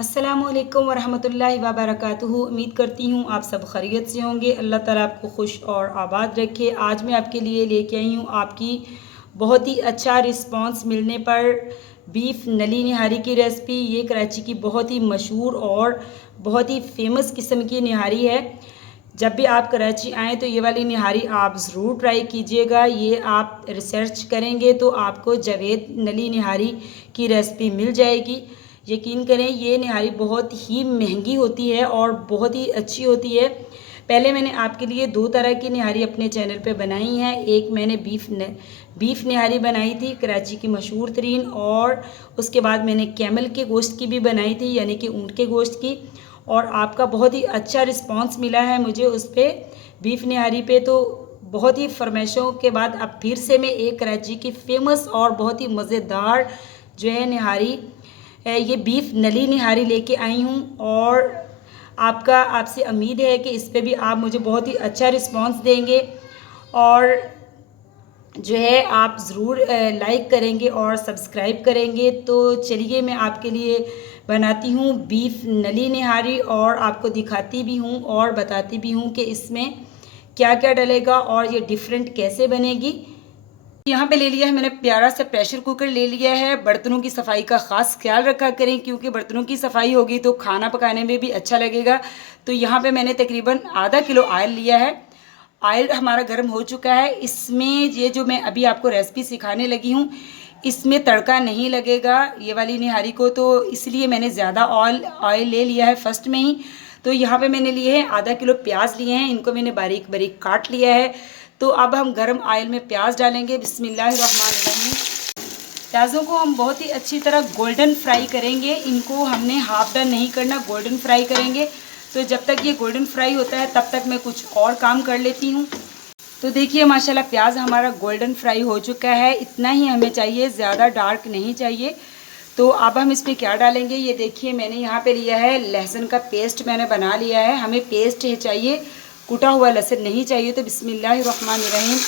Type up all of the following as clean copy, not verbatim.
अस्सलामुअलैकुम वरहमतुल्लाहि वबरकातुहू। उम्मीद करती हूँ आप सब खैरियत से होंगे। अल्लाह ताला आपको खुश और आबाद रखे। आज मैं आपके लिए लेके आई हूँ आपकी बहुत ही अच्छा रिस्पांस मिलने पर बीफ नली निहारी की रेसिपी। ये कराची की बहुत ही मशहूर और बहुत ही फेमस किस्म की निहारी है। जब भी आप कराची आएँ तो ये वाली निहारी आप ज़रूर ट्राई कीजिएगा। ये आप रिसर्च करेंगे तो आपको जावेद नली निहारी की रेसिपी मिल जाएगी। यकीन करें ये निहारी बहुत ही महंगी होती है और बहुत ही अच्छी होती है। पहले मैंने आपके लिए दो तरह की निहारी अपने चैनल पे बनाई है। एक मैंने बीफ निहारी बनाई थी कराची की मशहूर तरीन, और उसके बाद मैंने कैमल के गोश्त की भी बनाई थी, यानी कि ऊँट के गोश्त की। और आपका बहुत ही अच्छा रिस्पांस मिला है मुझे उस पर, बीफ निहारी पे। तो बहुत ही फरमाइशों के बाद अब फिर से मैं एक कराची की फेमस और बहुत ही मज़ेदार जो है निहारी, ये बीफ नली निहारी लेके आई हूँ। और आपसे उम्मीद है कि इस पे भी आप मुझे बहुत ही अच्छा रिस्पांस देंगे और जो है आप ज़रूर लाइक करेंगे और सब्सक्राइब करेंगे। तो चलिए मैं आपके लिए बनाती हूँ बीफ नली निहारी और आपको दिखाती भी हूँ और बताती भी हूँ कि इसमें क्या क्या डलेगा और ये डिफरेंट कैसे बनेगी। यहाँ पे ले लिया है मैंने प्यारा सा प्रेशर कुकर ले लिया है। बर्तनों की सफाई का ख़ास ख्याल रखा करें, क्योंकि बर्तनों की सफाई होगी तो खाना पकाने में भी अच्छा लगेगा। तो यहाँ पे मैंने तकरीबन आधा किलो ऑयल लिया है। ऑयल हमारा गर्म हो चुका है। इसमें ये जो मैं अभी आपको रेसिपी सिखाने लगी हूँ, इसमें तड़का नहीं लगेगा ये वाली निहारी को, तो इसलिए मैंने ज़्यादा ऑयल ले लिया है फर्स्ट में ही। तो यहाँ पे मैंने लिए हैं आधा किलो प्याज लिए हैं, इनको मैंने बारीक बारीक काट लिया है। तो अब हम गरम ऑयल में प्याज डालेंगे। बिस्मिल्लाहिर्रहमानिर्रहीम। प्याज़ों को हम बहुत ही अच्छी तरह गोल्डन फ्राई करेंगे। इनको हमने हाफ डन नहीं करना, गोल्डन फ्राई करेंगे। तो जब तक ये गोल्डन फ्राई होता है तब तक मैं कुछ और काम कर लेती हूँ। तो देखिए माशाल्लाह प्याज हमारा गोल्डन फ्राई हो चुका है। इतना ही हमें चाहिए, ज़्यादा डार्क नहीं चाहिए। तो अब हम इसमें क्या डालेंगे, ये देखिए मैंने यहाँ पे लिया है लहसुन का पेस्ट, मैंने बना लिया है। हमें पेस्ट चाहिए, कुटा हुआ लहसुन नहीं चाहिए। तो बिस्मिल्लाहिर्रहमानिर्रहीम।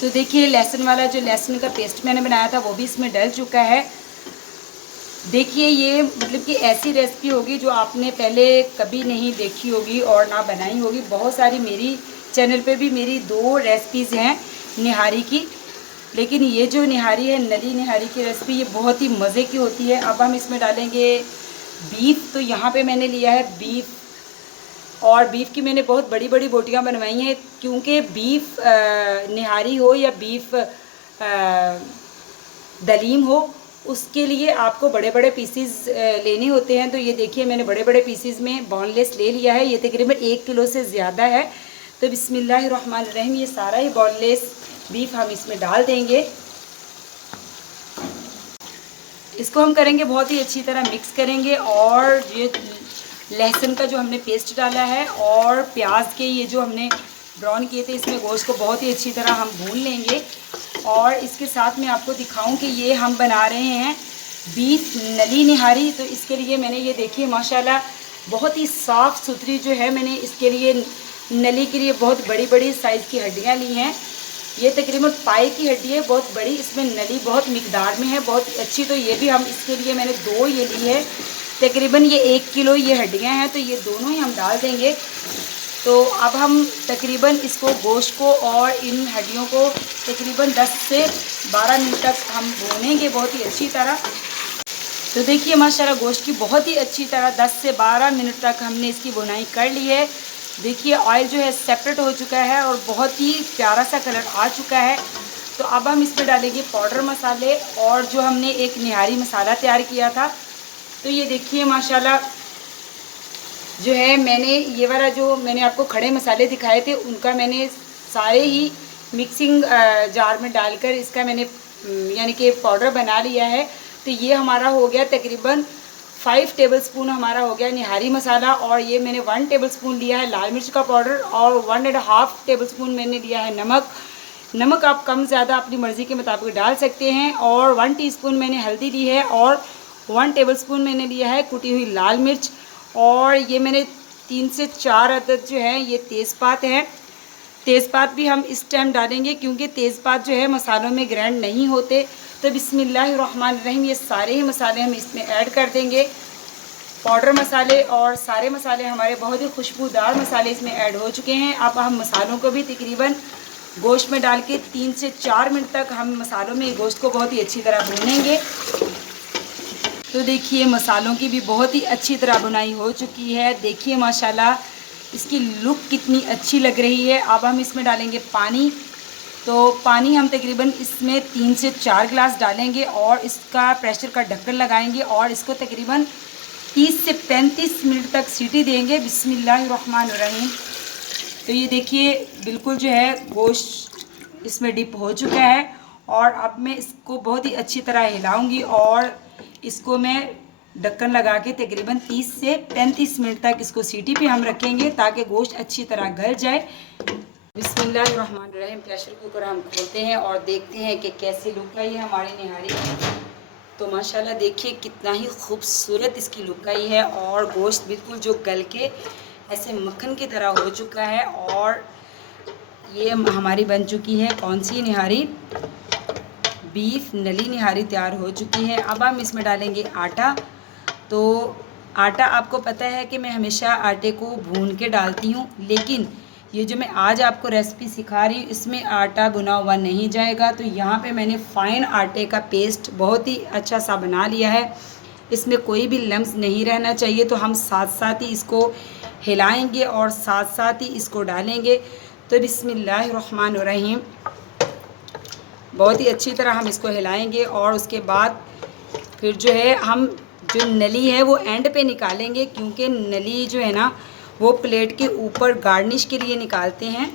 तो देखिए लहसुन वाला जो लहसुन का पेस्ट मैंने बनाया था वो भी इसमें डल चुका है। देखिए ये मतलब कि ऐसी रेसिपी होगी जो आपने पहले कभी नहीं देखी होगी और ना बनाई होगी। बहुत सारी मेरी चैनल पे भी मेरी दो रेसिपीज़ हैं निहारी की, लेकिन ये जो निहारी है नली निहारी की रेसिपी, ये बहुत ही मज़े की होती है। अब हम इसमें डालेंगे बीफ। तो यहाँ पे मैंने लिया है बीफ, और बीफ की मैंने बहुत बड़ी बड़ी बोटियाँ बनवाई हैं, क्योंकि बीफ निहारी हो या बीफ दलीम हो, उसके लिए आपको बड़े बड़े पीसीज लेने होते हैं। तो ये देखिए मैंने बड़े बड़े पीसीज में बोनलेस ले लिया है। ये तकरीबन 1 किलो से ज़्यादा है। तो बिस्मिल्लाहिर्रहमानिर्रहीम, ये सारा ही बोनलेस बीफ हम इसमें डाल देंगे। इसको हम करेंगे बहुत ही अच्छी तरह मिक्स करेंगे, और ये लहसुन का जो हमने पेस्ट डाला है और प्याज के ये जो हमने ब्राउन किए थे, इसमें गोश्त को बहुत ही अच्छी तरह हम भून लेंगे। और इसके साथ में आपको दिखाऊं कि ये हम बना रहे हैं बीफ नली निहारी। तो इसके लिए मैंने ये देखिए माशाल्लाह बहुत ही साफ़ सुथरी जो है, मैंने इसके लिए नली के लिए बहुत बड़ी बड़ी साइज़ की हड्डियाँ ली हैं। ये तकरीबन पाई की हड्डी है, बहुत बड़ी। इसमें नली बहुत मिकदार में है, बहुत अच्छी। तो ये भी हम इसके लिए मैंने दो ये ली है। तकरीबन ये 1 किलो ये हड्डियाँ हैं, तो ये दोनों ही हम डाल देंगे। तो अब हम तकरीबन इसको गोश्त को और इन हड्डियों को तकरीबन 10 से 12 मिनट तक हम भूनेंगे बहुत ही अच्छी तरह। तो देखिए माशाल्लाह गोश्त की बहुत ही अच्छी तरह 10 से 12 मिनट तक हमने इसकी भुनाई कर ली है। देखिए ऑयल जो है सेपरेट हो चुका है और बहुत ही प्यारा सा कलर आ चुका है। तो अब हम इसमें डालेंगे पाउडर मसाले, और जो हमने एक निहारी मसाला तैयार किया था। तो ये देखिए माशाल्लाह जो है मैंने ये वाला जो मैंने आपको खड़े मसाले दिखाए थे, उनका मैंने सारे ही मिक्सिंग जार में डालकर इसका मैंने यानी कि पाउडर बना लिया है। तो ये हमारा हो गया तकरीबन 5 टेबलस्पून हमारा हो गया निहारी मसाला। और ये मैंने 1 टेबलस्पून लिया है लाल मिर्च का पाउडर, और 1.5 टेबलस्पून मैंने लिया है नमक आप कम ज़्यादा अपनी मर्ज़ी के मुताबिक डाल सकते हैं। और 1 टीस्पून मैंने हल्दी ली है, और 1 टेबलस्पून मैंने लिया है कुटी हुई लाल मिर्च। और ये मैंने 3 से 4 अदद जो है ये तेज़पात हैं। तेज़पात भी हम इस टाइम डालेंगे, क्योंकि तेज़पात जो है मसालों में ग्राइंड नहीं होते। तो बिस्मिल्लाहिर्रहमानिर्रहीम ये सारे ही मसाले हम इसमें ऐड कर देंगे। पाउडर मसाले और सारे मसाले हमारे बहुत ही खुशबूदार मसाले इसमें ऐड हो चुके हैं। अब हम मसालों को भी तकरीबन गोश्त में डाल के 3 से 4 मिनट तक हम मसालों में गोश्त को बहुत ही अच्छी तरह भूनेंगे। तो देखिए मसालों की भी बहुत ही अच्छी तरह बुनाई हो चुकी है। देखिए माशाल्लाह इसकी लुक कितनी अच्छी लग रही है। अब हम इसमें डालेंगे पानी। तो पानी हम तकरीबन इसमें 3 से 4 गिलास डालेंगे और इसका प्रेशर का ढक्कन लगाएंगे और इसको तकरीबन 30 से 35 मिनट तक सीटी देंगे। बिस्मिल्लाहिर्रहमानिर्रहीम। तो ये देखिए बिल्कुल जो है गोश्त इसमें डिप हो चुका है और अब मैं इसको बहुत ही अच्छी तरह हिलाऊंगी और इसको मैं ढक्कन लगा के तकरीबन 30 से 35 मिनट तक इसको सीटी पे हम रखेंगे ताकि गोश्त अच्छी तरह गल जाए। बिस्मिल्लाहिर्रहमानिर्रहीम। प्रेशर कुकर हम खोलते हैं और देखते हैं कि कैसी लुक आई है हमारी निहारी। तो माशाल्लाह देखिए कितना ही खूबसूरत इसकी लुक आई है और गोश्त बिल्कुल जो गल के ऐसे मक्खन की तरह हो चुका है। और ये हमारी बन चुकी है कौन सी निहारी, बीफ नली निहारी तैयार हो चुकी है। अब हम इसमें डालेंगे आटा। तो आटा आपको पता है कि मैं हमेशा आटे को भून के डालती हूँ, लेकिन ये जो मैं आज आपको रेसिपी सिखा रही हूँ इसमें आटा भुना हुआ नहीं जाएगा। तो यहाँ पे मैंने फ़ाइन आटे का पेस्ट बहुत ही अच्छा सा बना लिया है, इसमें कोई भी लम्स नहीं रहना चाहिए। तो हम साथ साथ ही इसको हिलाएंगे और साथ साथ ही इसको डालेंगे। तो बिस्मिल्लाहिर्रहमानिर्रहीम बहुत ही अच्छी तरह हम इसको हिलाएंगे और उसके बाद फिर जो है हम जो नली है वो एंड पे निकालेंगे, क्योंकि नली जो है ना वो प्लेट के ऊपर गार्निश के लिए निकालते हैं।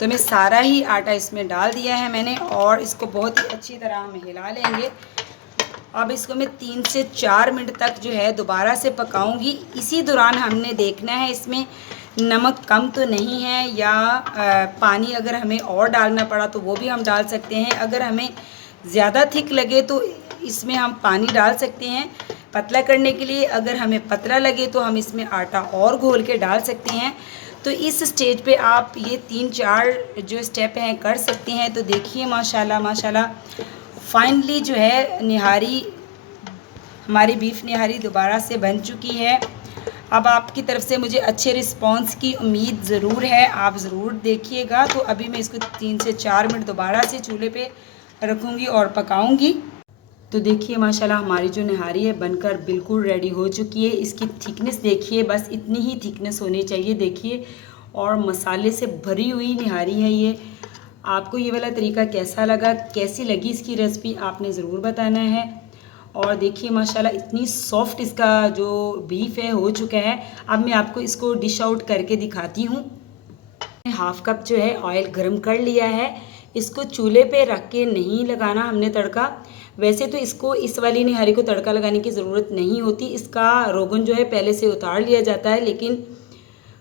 तो मैं सारा ही आटा इसमें डाल दिया है मैंने और इसको बहुत ही अच्छी तरह हम हिला लेंगे। अब इसको मैं 3 से 4 मिनट तक जो है दोबारा से पकाऊंगी। इसी दौरान हमने देखना है इसमें नमक कम तो नहीं है या पानी अगर हमें और डालना पड़ा तो वो भी हम डाल सकते हैं। अगर हमें ज़्यादा थिक लगे तो इसमें हम पानी डाल सकते हैं पतला करने के लिए। अगर हमें पतला लगे तो हम इसमें आटा और घोल के डाल सकते हैं। तो इस स्टेज पे आप ये 3-4 जो स्टेप हैं कर सकते हैं। तो देखिए माशाल्लाह माशाल्लाह फाइनली जो है निहारी हमारी बीफ निहारी दोबारा से बन चुकी है। अब आपकी तरफ से मुझे अच्छे रिस्पांस की उम्मीद ज़रूर है, आप ज़रूर देखिएगा। तो अभी मैं इसको 3 से 4 मिनट दोबारा से चूल्हे पे रखूँगी और पकाऊँगी। तो देखिए माशाल्लाह हमारी जो निहारी है बनकर बिल्कुल रेडी हो चुकी है। इसकी थिकनेस देखिए, बस इतनी ही थिकनेस होनी चाहिए देखिए, और मसाले से भरी हुई निहारी है ये। आपको ये वाला तरीका कैसा लगा, कैसी लगी इसकी रेसिपी आपने ज़रूर बताना है। और देखिए माशाल्लाह इतनी सॉफ्ट इसका जो बीफ है हो चुका है। अब मैं आपको इसको डिश आउट करके दिखाती हूँ। हाफ़ कप जो है ऑयल गरम कर लिया है। इसको चूल्हे पे रख के नहीं लगाना हमने तड़का। वैसे तो इसको इस वाली निहारी को तड़का लगाने की ज़रूरत नहीं होती, इसका रोगन जो है पहले से उतार लिया जाता है, लेकिन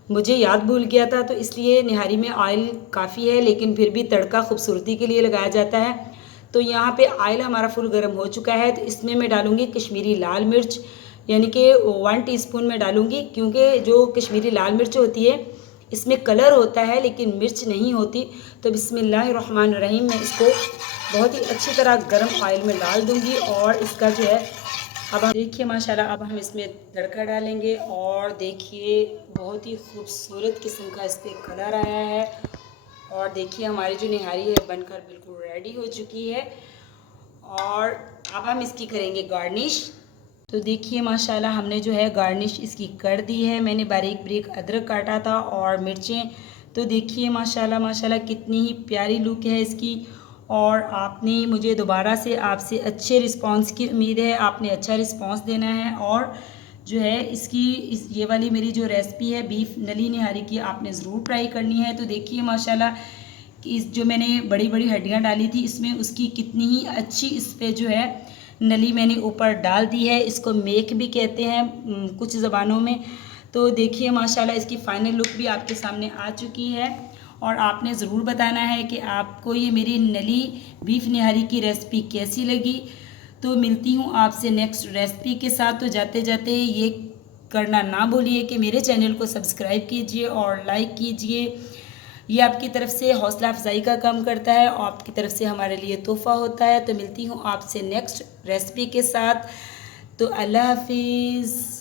मुझे याद भूल गया था तो इसलिए निहारी में ऑयल काफ़ी है, लेकिन फिर भी तड़का खूबसूरती के लिए लगाया जाता है। तो यहाँ पे ऑयल हमारा फुल गर्म हो चुका है। तो इसमें मैं डालूँगी कश्मीरी लाल मिर्च, यानी कि 1 टीस्पून में डालूँगी, क्योंकि जो कश्मीरी लाल मिर्च होती है इसमें कलर होता है लेकिन मिर्च नहीं होती। तो बिस्मिल्लाहिर्रहमानिर्रहीम मैं इसको बहुत ही अच्छी तरह गर्म ऑयल में डाल दूँगी और इसका जो है अब देखिए माशाल्लाह अब हम इसमें तड़का डालेंगे और देखिए बहुत ही खूबसूरत किस्म का इस पर कलर आया है। और देखिए हमारी जो निहारी है बनकर बिल्कुल रेडी हो चुकी है और अब हम इसकी करेंगे गार्निश। तो देखिए माशाल्लाह हमने जो है गार्निश इसकी कर दी है। मैंने बारीक बारीक अदरक काटा था और मिर्चें। तो देखिए माशाल्लाह माशाल्लाह कितनी ही प्यारी लुक है इसकी। और आपने मुझे दोबारा से आपसे अच्छे रिस्पांस की उम्मीद है, आपने अच्छा रिस्पांस देना है। और जो है ये वाली मेरी जो रेसिपी है बीफ नली निहारी की आपने ज़रूर ट्राई करनी है। तो देखिए माशाल्लाह कि इस जो मैंने बड़ी बड़ी हड्डियाँ डाली थी इसमें उसकी कितनी ही अच्छी इस पर जो है नली मैंने ऊपर डाल दी है। इसको मेक भी कहते हैं कुछ ज़बानों में। तो देखिए माशाल्लाह इसकी फ़ाइनल लुक भी आपके सामने आ चुकी है और आपने ज़रूर बताना है कि आपको ये मेरी नली बीफ निहारी की रेसिपी कैसी लगी। तो मिलती हूँ आपसे नेक्स्ट रेसिपी के साथ। तो जाते जाते ये करना ना भूलिए कि मेरे चैनल को सब्सक्राइब कीजिए और लाइक कीजिए, ये आपकी तरफ से हौसला अफजाई का काम करता है और आपकी तरफ से हमारे लिए तोहफ़ा होता है। तो मिलती हूँ आपसे नेक्स्ट रेसिपी के साथ। तो अल्लाह हाफिज़।